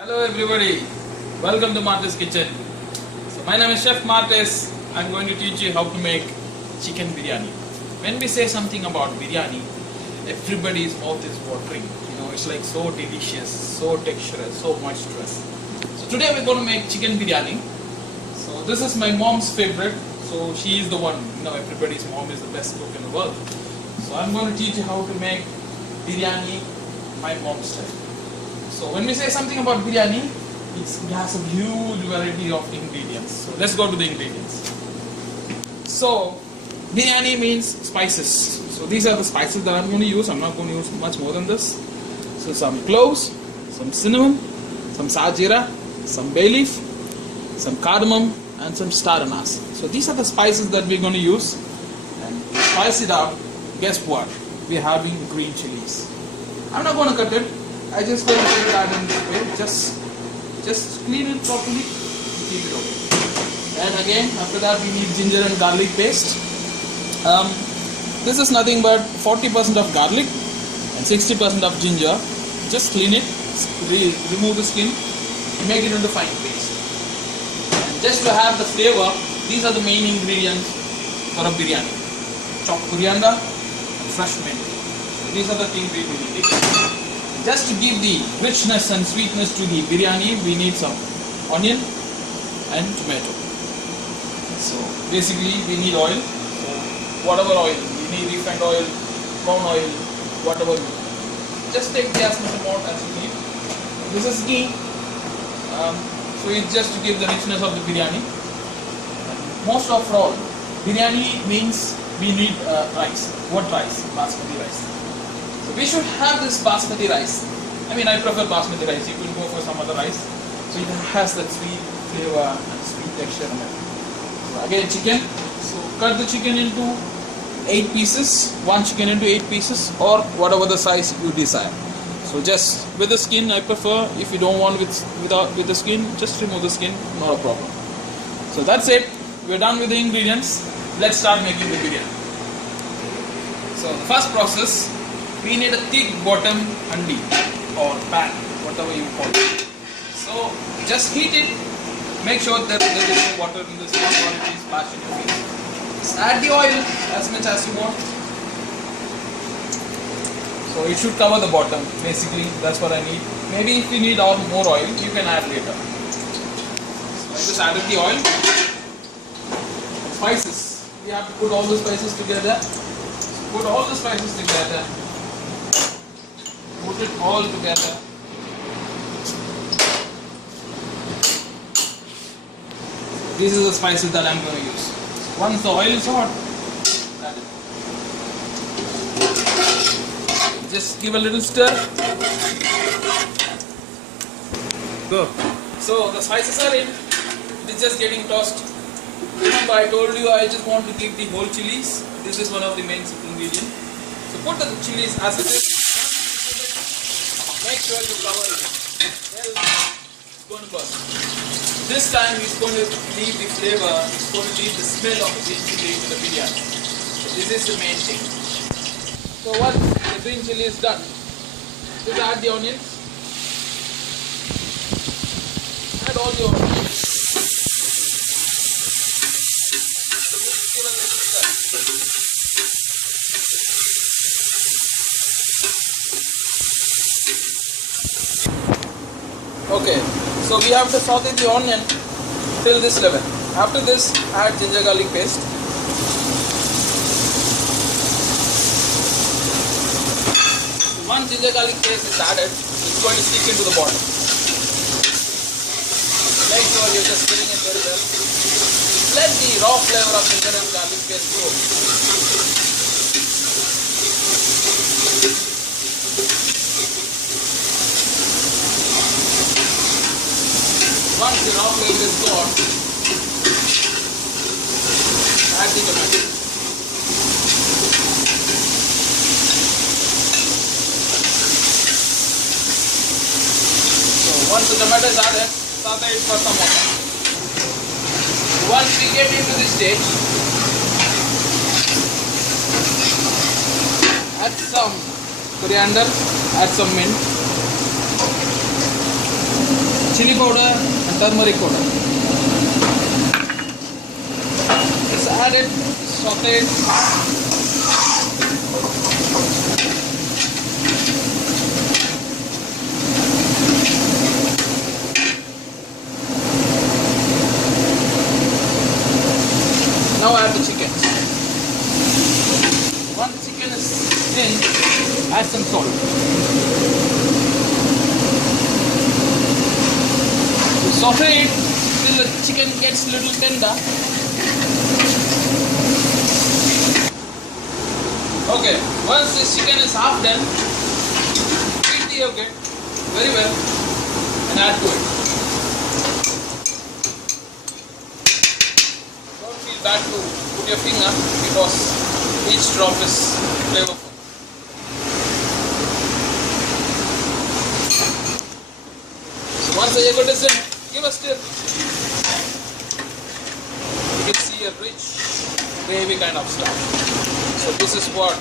Hello everybody, welcome to Martes Kitchen. So my name is Chef Martes. I'm going to teach you how to make chicken biryani. When we say something about biryani, everybody's mouth is watering. It's like so delicious, so texturous, so moisturous. So today we're going to make chicken biryani. So this is my mom's favorite. So she is the one, everybody's mom is the best cook in the world. So I'm going to teach you how to make biryani my mom's style. So when we say something about biryani, it has a huge variety of ingredients. So let's go to the ingredients. So biryani means spices. So these are the spices that I'm going to use. I'm not going to use much more than this. So some cloves, some cinnamon, some sajira, some bay leaf, some cardamom, and some star anise. So these are the spices that we're going to use. And to spice it up, guess what? We're having green chilies. I'm not going to cut it. I just going to put it out in this way. Just clean it properly and keep it open. And again, after that we need ginger and garlic paste. This is nothing but 40% of garlic and 60% of ginger. Just clean it, remove the skin, make it into fine paste. And just to have the flavor, these are the main ingredients for a biryani. Chopped coriander and fresh mint. These are the things we need. Just to give the richness and sweetness to the biryani, we need some onion and tomato. So basically we need oil. So whatever oil, we need refined oil, corn oil, whatever. Just take the as much amount as you need. This is ghee. So it's just to give the richness of the biryani. Most of all, biryani means we need rice. What rice? Basmati rice. So we should have this basmati rice. I prefer basmati rice. You can go for some other rice. So it has that sweet flavor and sweet texture. So again, chicken. So cut the chicken into 8 pieces. One chicken into 8 pieces, or whatever the size you desire. So just with the skin, I prefer. If you don't want with the skin, just remove the skin. Not a problem. So that's it. We're done with the ingredients. Let's start making the biryani. So the first process. We need a thick bottom handi or pan, whatever you call it. So just heat it. Make sure that there is no water in this, not or it is splash in your face. Just add the oil as much as you want. So it should cover the bottom. Basically, that's what I need. Maybe if you need more oil, you can add later. So I just added the oil. Spices. We have to put all the spices together. Put all the spices together. Put it all together. These are the spices that I'm going to use. Once the oil is hot, add it. Just give a little stir. Go. So the spices are in. It's just getting tossed. Remember, I told you I just want to give the whole chilies. This is one of the main ingredients. So put the chilies as it is. Make sure you cover it. It's going to burst. This time it's going to leave the flavor, it's going to leave the smell of the green chili into the biryani. So this is the main thing. So once the green chili is done, just add the onions. Add all the onions. Just give a little stir. Okay, so we have to saute the onion till this level. After this, add ginger garlic paste. Once ginger garlic paste is added, it's going to stick into the bottom. Make sure you're just stirring it very well. Let the raw flavor of ginger and garlic paste go. Once the raw flavor is gone, add the tomato. So once the tomato is added, saute it for some more time. Once we get into this stage, add some coriander, add some mint. chili powder and turmeric powder. Just add it, saute it. Now add the chicken. Once the chicken is in, add some salt. Saute it till the chicken gets a little tender. Okay, once this chicken is half done, heat the yogurt very well and add to it. Don't feel bad to put your finger because each drop is flavorful. So once the yogurt is in, give a stir. You can see a rich gravy kind of stuff. So this is what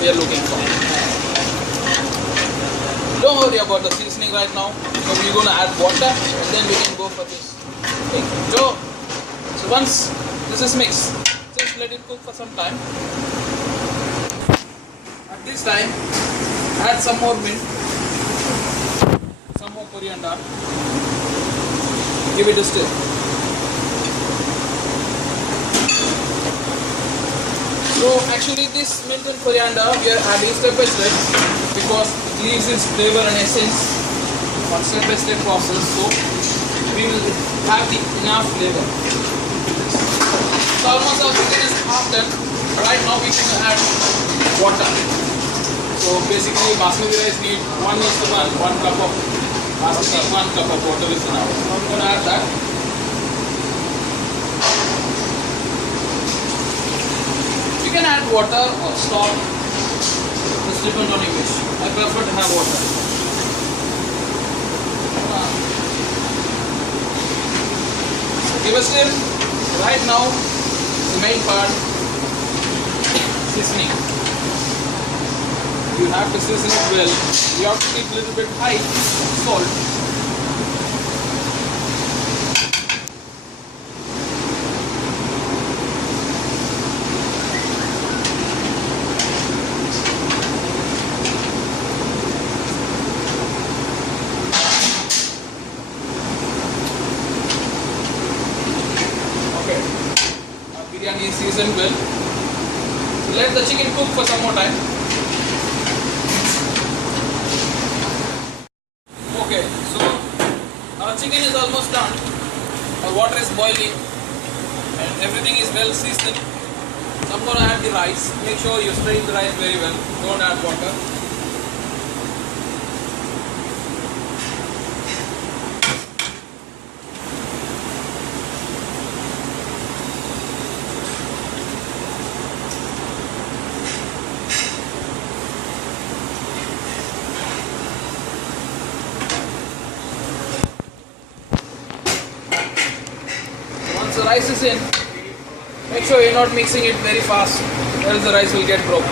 we are looking for. Don't worry about the seasoning right now. So we're going to add water and then we can go for this thing. So once this is mixed, just let it cook for some time. At this time, add some more mint, some more coriander. Give it a stir. So actually this mint and coriander we are adding step by step because it leaves its flavor and essence on step by step process, so we will have the enough flavor. So almost our chicken is half done. Right now we can add water. So basically basmati rice need 1:1 cup of basmati, 1 cup of water is enough. So I'm going to add that. You can add water or stock, just depends on your wish. I prefer to have water. Give a stir. Right now, the main part, seasoning. You have to season it well. You have to keep a little bit high salt. Biryani is seasoned well. So let the chicken cook for some more time. Okay, so our chicken is almost done. Our water is boiling and everything is well seasoned. So I'm going to add the rice. Make sure you strain the rice very well. Don't add water. Once the rice is in, make sure you're not mixing it very fast, else the rice will get broken.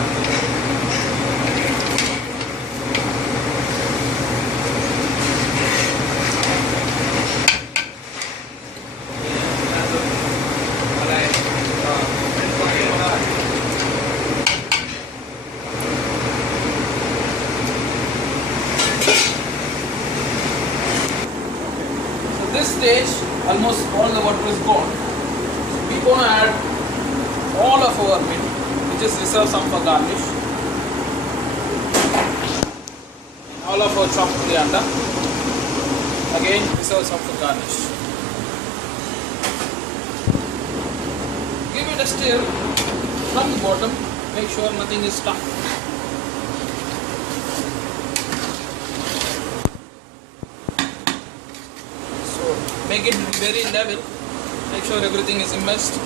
So this stage, almost all the water is gone. We're going to add all of our meat. We just reserve some for garnish. All of our chopped coriander. Again, reserve some for garnish. Give it a stir from the bottom. Make sure nothing is stuck. Make it very level. Make sure everything is immersed.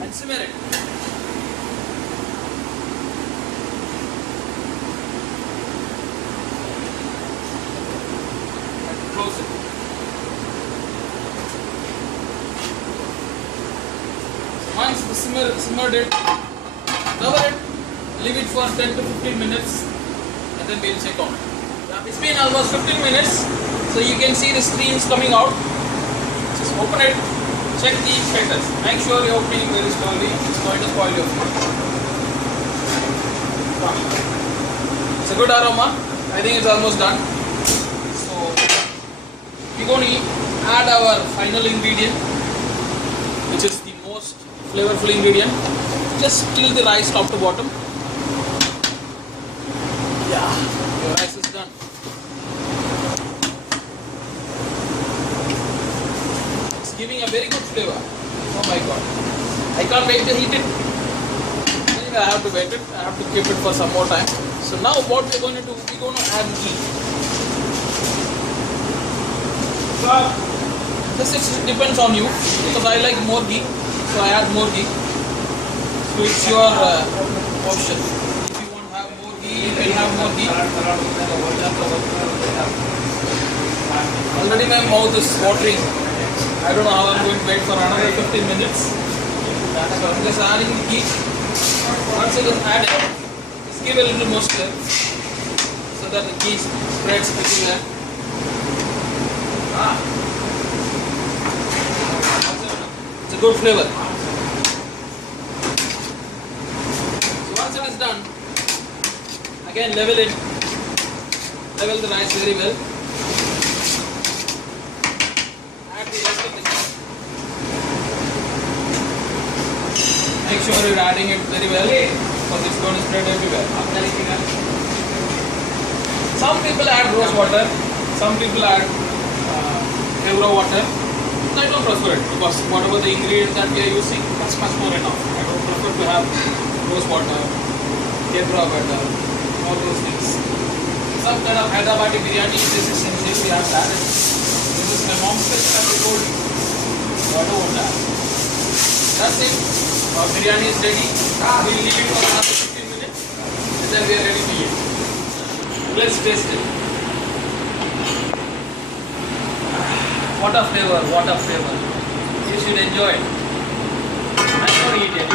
And simmer it. And close it. Once the simmered it, cover it, leave it for 10 to 15 minutes, and then we'll check on it. It's been almost 15 minutes, so you can see the streams coming out. Just open it, check the status. Make sure you're opening very slowly. It's going to spoil your food. It's a good aroma. I think it's almost done. So we're going to add our final ingredient, which is the most flavorful ingredient. Just till the rice top to bottom. Yeah, your rice is done. It's giving a very good flavor. Oh my god. I can't wait to heat it. I have to wait it. I have to keep it for some more time. So now what we're going to do, we're going to add ghee. This depends on you, because I like more ghee, so I add more ghee. So it's your option. If you want to have more ghee, you can have more ghee. Already my mouth is watering. I don't know how I'm going to wait for another 15 minutes. So I'm just adding the ghee. Once it is added, just give a little more stir so that the ghee spreads everywhere. It's a good flavor. So once it is done, again level it, level the rice very well. Add the rest of the ghee. Make sure you're adding it very well, because it's going to spread everywhere. Some people add rose water, some people add Evro water. I don't prefer it, because whatever the ingredients that we are using, that's much more enough. I don't prefer to have rose water, Evro water, all those things. Some kind of Hyderabadi biryani, this is something we have added. This is my mom's special, as I told you. So I don't want that. That's it. Our biryani is ready. We'll leave it for another 15 minutes, and then we are ready to eat. Let's taste it. What a flavor, what a flavor. You should enjoy it. I'm going to eat it.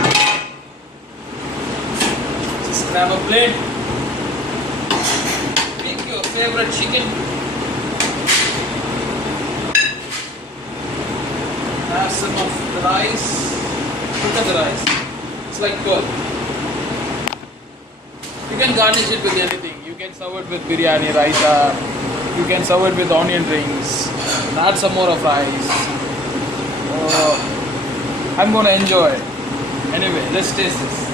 Just grab a plate. Pick your favorite chicken. Have some of the rice. Look at the rice. It's like gold. You can garnish it with anything. You can serve it with biryani, raita. You can serve it with onion rings. Add some more of rice. Oh, I'm going to enjoy it. Anyway, let's taste this.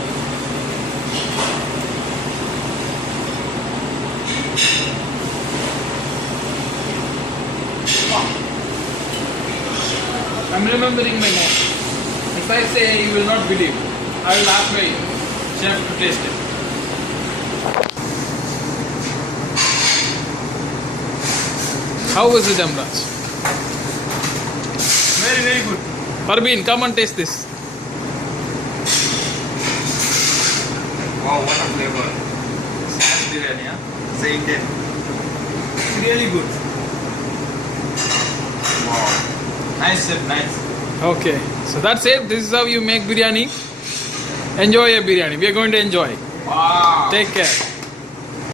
I'm remembering my mom. If I say, you will not believe. I will ask my chef to taste it. How was it, Amraj? Very, very good. Parveen, come and taste this. Wow, what a flavor. Smash biryani, huh? It's Indian. It's really good. Wow. Nice, chef, nice. Okay, so that's it. This is how you make biryani. Enjoy your biryani. We are going to enjoy. Wow. Take care.